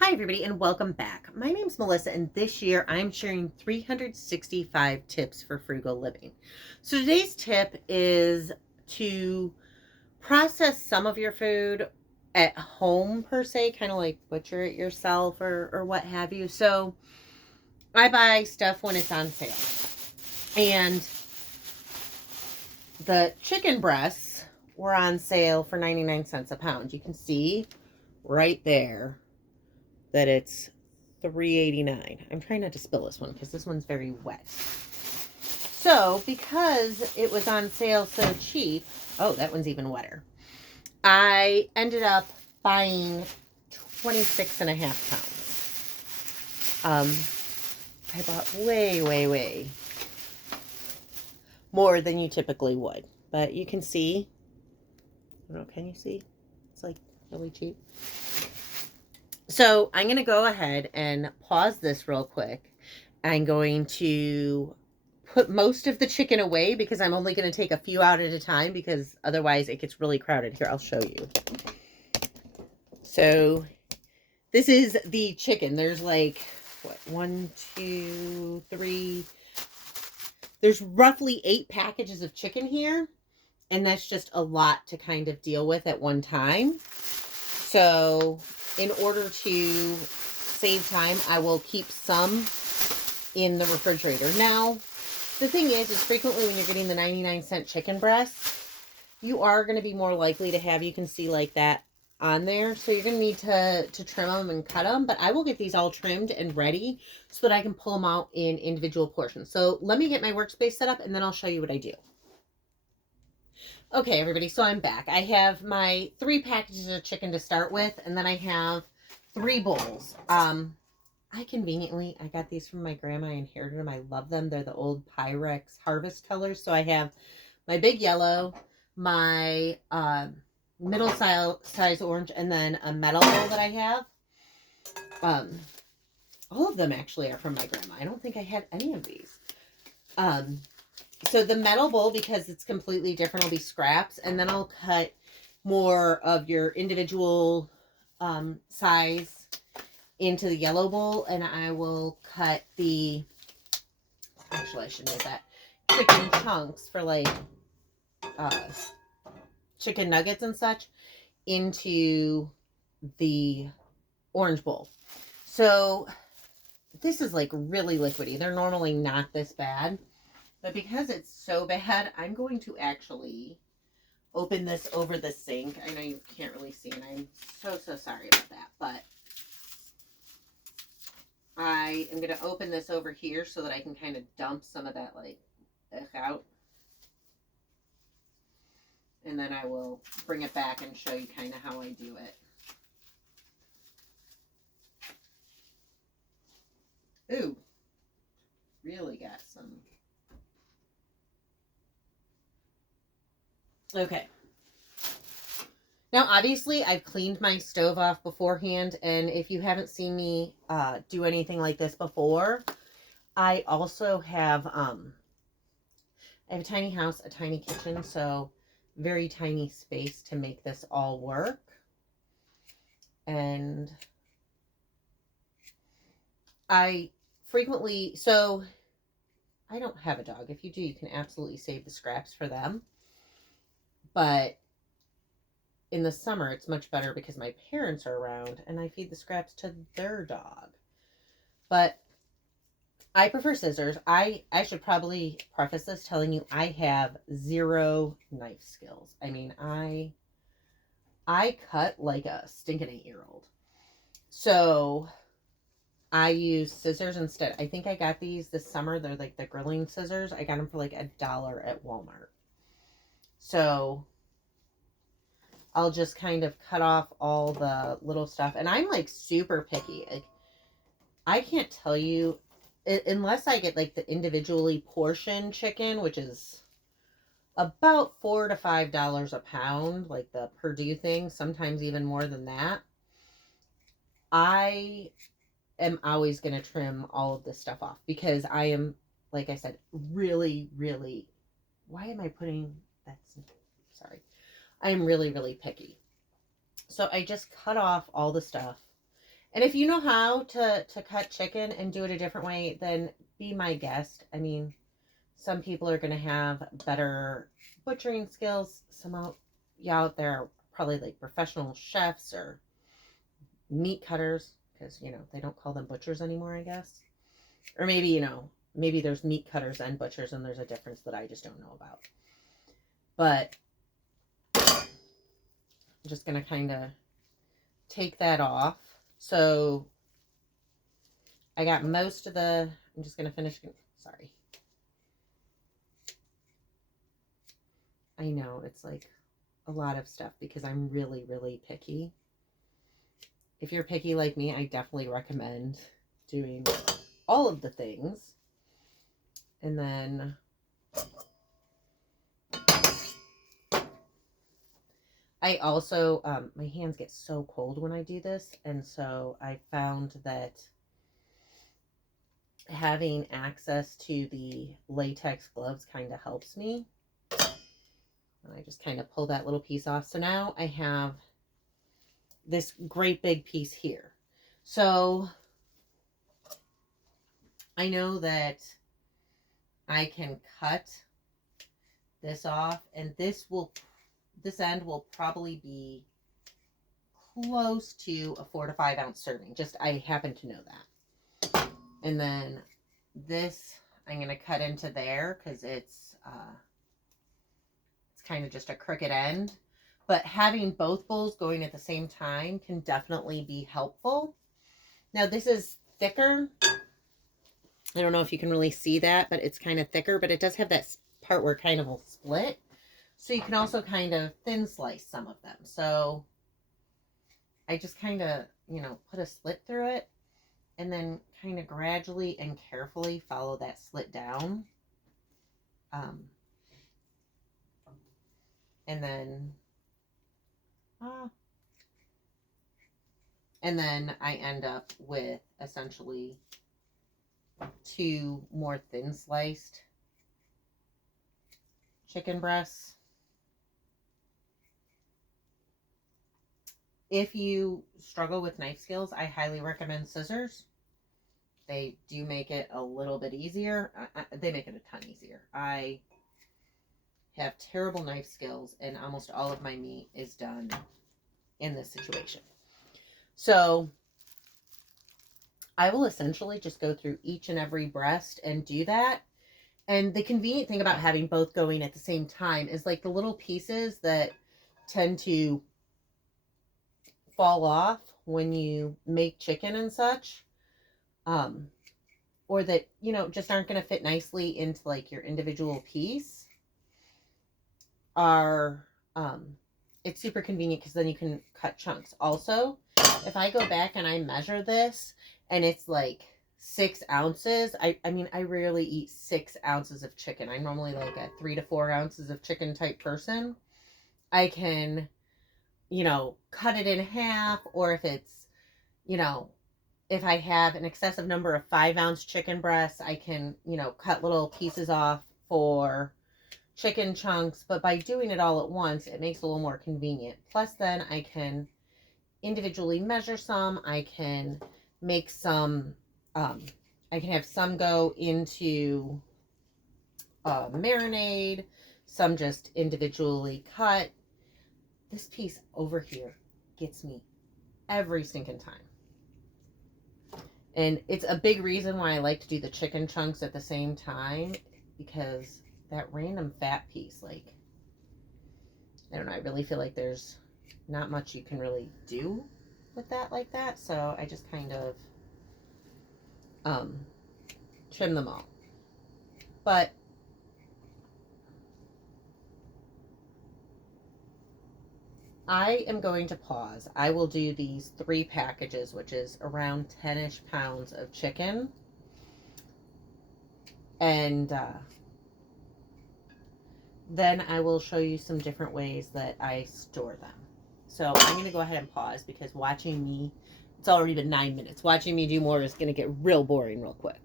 Hi, everybody, and welcome back. My name's Melissa, and this year I'm sharing 365 tips for frugal living. So, today's tip is to process some of your food at home, per se, kind of like butcher it yourself or what have you. So, I buy stuff when it's on sale, and the chicken breasts were on sale for 99 cents a pound. You can see right there that it's 3.89. I'm trying not to spill this one because this one's very wet. So, because it was on sale so cheap, oh, that one's even wetter. I ended up buying 26 and a half pounds. I bought way more than you typically would. But you can see, I don't know, can you see? It's like really cheap. So I'm going to go ahead and pause this real quick. I'm going to put most of the chicken away because I'm only going to take a few out at a time because otherwise it gets really crowded. Here, I'll show you. So this is the chicken. There's like, what, 1, 2, 3. There's roughly 8 packages of chicken here. And that's just a lot to kind of deal with at one time. So in order to save time, I will keep some in the refrigerator. Now, the thing is frequently when you're getting the 99-cent chicken breasts, you are going to be more likely to have, you can see like that on there. So you're going to need to trim them and cut them. But I will get these all trimmed and ready so that I can pull them out in individual portions. So let me get my workspace set up and then I'll show you what I do. Okay, everybody, so I'm back. I have my 3 packages of chicken to start with, and then I have 3 bowls. I got these from my grandma. I inherited them. I love them. They're the old Pyrex Harvest colors. So I have my big yellow, my middle size orange, and then a metal bowl that I have. All of them actually are from my grandma. I don't think I had any of these. So the metal bowl, because it's completely different, will be scraps, and then I'll cut more of your individual size into the yellow bowl, and I will cut actually I should make that, chicken chunks for like chicken nuggets and such into the orange bowl. So this is like really liquidy. They're normally not this bad. But because it's so bad, I'm going to actually open this over the sink. I know you can't really see, and I'm so sorry about that. But I am going to open this over here so that I can kind of dump some of that, like, out. And then I will bring it back and show you kind of how I do it. Ooh, really got some. Okay. Now, obviously, I've cleaned my stove off beforehand, and if you haven't seen me do anything like this before, I also have, I have a tiny house, a tiny kitchen, so very tiny space to make this all work. And I frequently, so I don't have a dog. If you do, you can absolutely save the scraps for them. But in the summer, it's much better because my parents are around and I feed the scraps to their dog. But I prefer scissors. I should probably preface this telling you I have 0 knife skills. I mean, I cut like a stinking 8-year-old. So I use scissors instead. I think I got these this summer. They're like the grilling scissors. I got them for like $1 at Walmart. So I'll just kind of cut off all the little stuff. And I'm like super picky. Like, I can't tell you, unless I get like the individually portioned chicken, which is about $4 to $5 a pound, like the Purdue thing, sometimes even more than that. I am always going to trim all of this stuff off because I am, like I said, really, why am I putting, sorry. I am really picky. So I just cut off all the stuff And if you know how to cut chicken and do it a different way, then be my guest. I mean, some people are going to have better butchering skills. Some out there are probably like professional chefs or meat cutters, because, they don't call them butchers anymore, I guess. Or maybe, maybe there's meat cutters and butchers and there's a difference that I just don't know about. But I'm just going to kind of take that off. So I got most of I'm just going to finish. Sorry. I know it's like a lot of stuff because I'm really, really picky. If you're picky like me, I definitely recommend doing all of the things. And then I also, my hands get so cold when I do this. And so I found that having access to the latex gloves kind of helps me. And I just kind of pull that little piece off. So now I have this great big piece here. So I know that I can cut this off, and this end will probably be close to a 4 to 5 ounce serving. Just, I happen to know that. And then this, I'm going to cut into there because it's kind of just a crooked end. But having both bowls going at the same time can definitely be helpful. Now this is thicker. I don't know if you can really see that, but it's kind of thicker, but it does have that part where it kind of will split. So you can also kind of thin slice some of them. So I just kind of, put a slit through it and then kind of gradually and carefully follow that slit down. And then I end up with essentially 2 more thin sliced chicken breasts. If you struggle with knife skills, I highly recommend scissors. They do make it a little bit easier. They make it a ton easier. I have terrible knife skills, and almost all of my meat is done in this situation. So I will essentially just go through each and every breast and do that. And the convenient thing about having both going at the same time is like the little pieces that tend to fall off when you make chicken and such, or that, just aren't going to fit nicely into like your individual piece, are, it's super convenient because then you can cut chunks. Also, if I go back and I measure this and it's like 6 ounces, I mean, I rarely eat 6 ounces of chicken. I'm normally like a 3 to 4 ounces of chicken type person. I can, cut it in half, or if it's, if I have an excessive number of 5 ounce chicken breasts, I can, cut little pieces off for chicken chunks. But by doing it all at once, it makes it a little more convenient. Plus, then I can individually measure some. I can make some, I can have some go into marinade, some just individually cut. This piece over here gets me every stinking time. And it's a big reason why I like to do the chicken chunks at the same time, because that random fat piece, like, I don't know, I really feel like there's not much you can really do with that like that. So I just kind of trim them all. But I am going to pause. I will do these 3 packages, which is around 10-ish pounds of chicken. And then I will show you some different ways that I store them. So I'm going to go ahead and pause because watching me, it's already been 9 minutes. Watching me do more is going to get real boring real quick.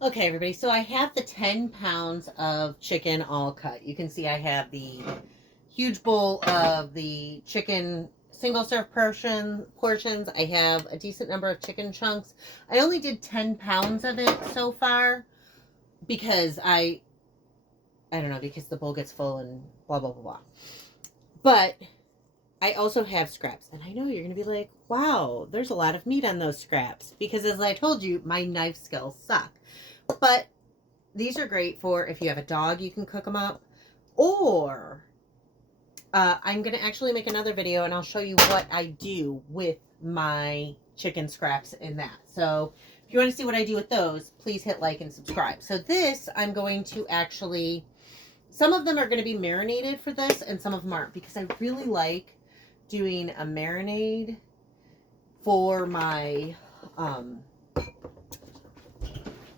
Okay, everybody. So I have the 10 pounds of chicken all cut. You can see I have the huge bowl of the chicken single serve portions. I have a decent number of chicken chunks. I only did 10 pounds of it so far because I don't know, because the bowl gets full and blah, blah, blah, blah. But I also have scraps. And I know you're going to be like, wow, there's a lot of meat on those scraps. Because as I told you, my knife skills suck. But these are great for if you have a dog, you can cook them up. Or I'm going to actually make another video and I'll show you what I do with my chicken scraps in that. So if you want to see what I do with those, please hit like and subscribe. So this, I'm going to actually, some of them are going to be marinated for this and some of them aren't, because I really like doing a marinade for my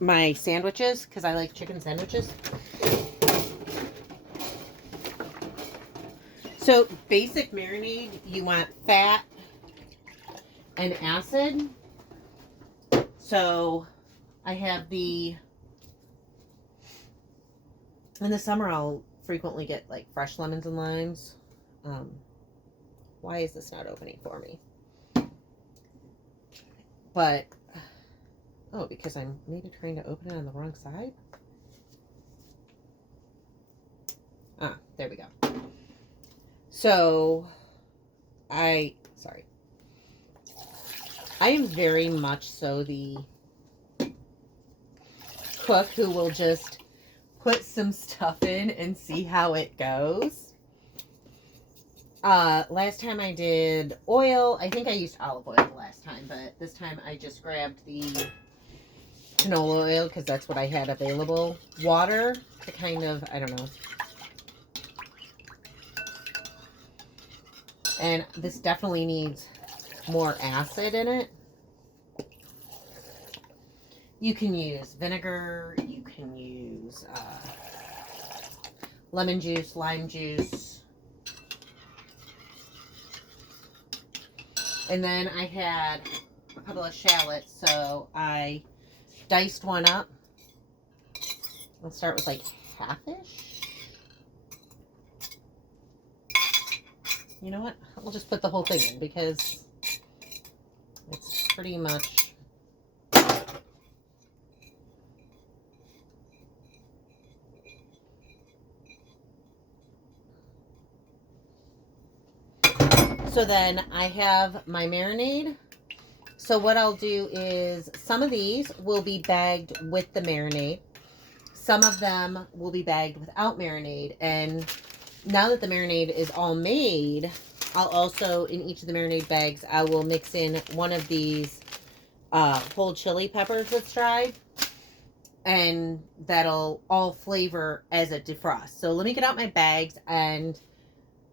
my sandwiches, because I like chicken sandwiches. So basic marinade, you want fat and acid. So I have in the summer I'll frequently get like fresh lemons and limes. Why is this not opening for me? But, oh, because I'm maybe trying to open it on the wrong side? Ah, there we go. So, I am very much so the cook who will just put some stuff in and see how it goes. Last time I did oil, I think I used olive oil the last time, but this time I just grabbed the canola oil because that's what I had available. Water to kind of, I don't know. And this definitely needs more acid in it. You can use vinegar, you can use lemon juice, lime juice. And then I had a couple of shallots, so I diced one up. Let's start with like half-ish. You know what? We'll just put the whole thing in because it's pretty much... So then I have my marinade. So what I'll do is some of these will be bagged with the marinade. Some of them will be bagged without marinade. And now that the marinade is all made, I'll also, in each of the marinade bags, I will mix in one of these whole chili peppers that's dried. And that'll all flavor as it defrosts. So let me get out my bags and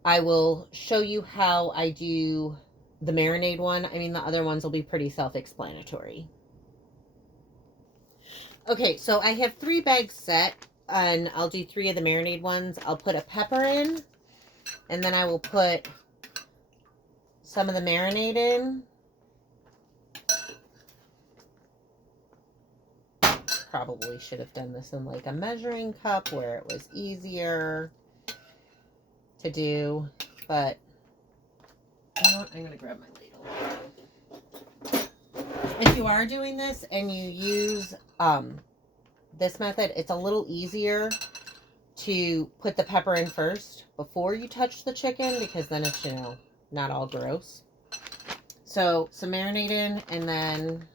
I will show you how I do the marinade one. I mean, the other ones will be pretty self-explanatory. Okay, so I have 3 bags set, and I'll do 3 of the marinade ones. I'll put a pepper in, and then I will put some of the marinade in. Probably should have done this in like a measuring cup where it was easier to do, but you know what? I'm going to grab my ladle. If you are doing this and you use this method, it's a little easier to put the pepper in first before you touch the chicken, because then it's, you know, not all gross. So some marinade in, and then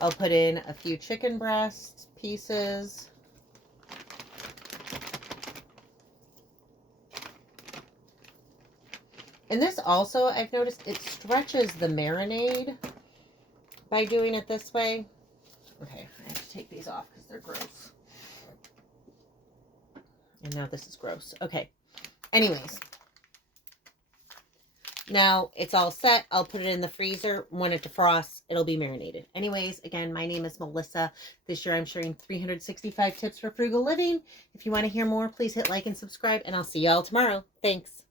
I'll put in a few chicken breast pieces. And this also, I've noticed, it stretches the marinade by doing it this way. Okay, I have to take these off because they're gross. And now this is gross. Okay. Anyways. Now it's all set. I'll put it in the freezer. When it defrosts, it'll be marinated. Anyways, again, my name is Melissa. This year I'm sharing 365 tips for frugal living. If you want to hear more, please hit like and subscribe, and I'll see y'all tomorrow. Thanks.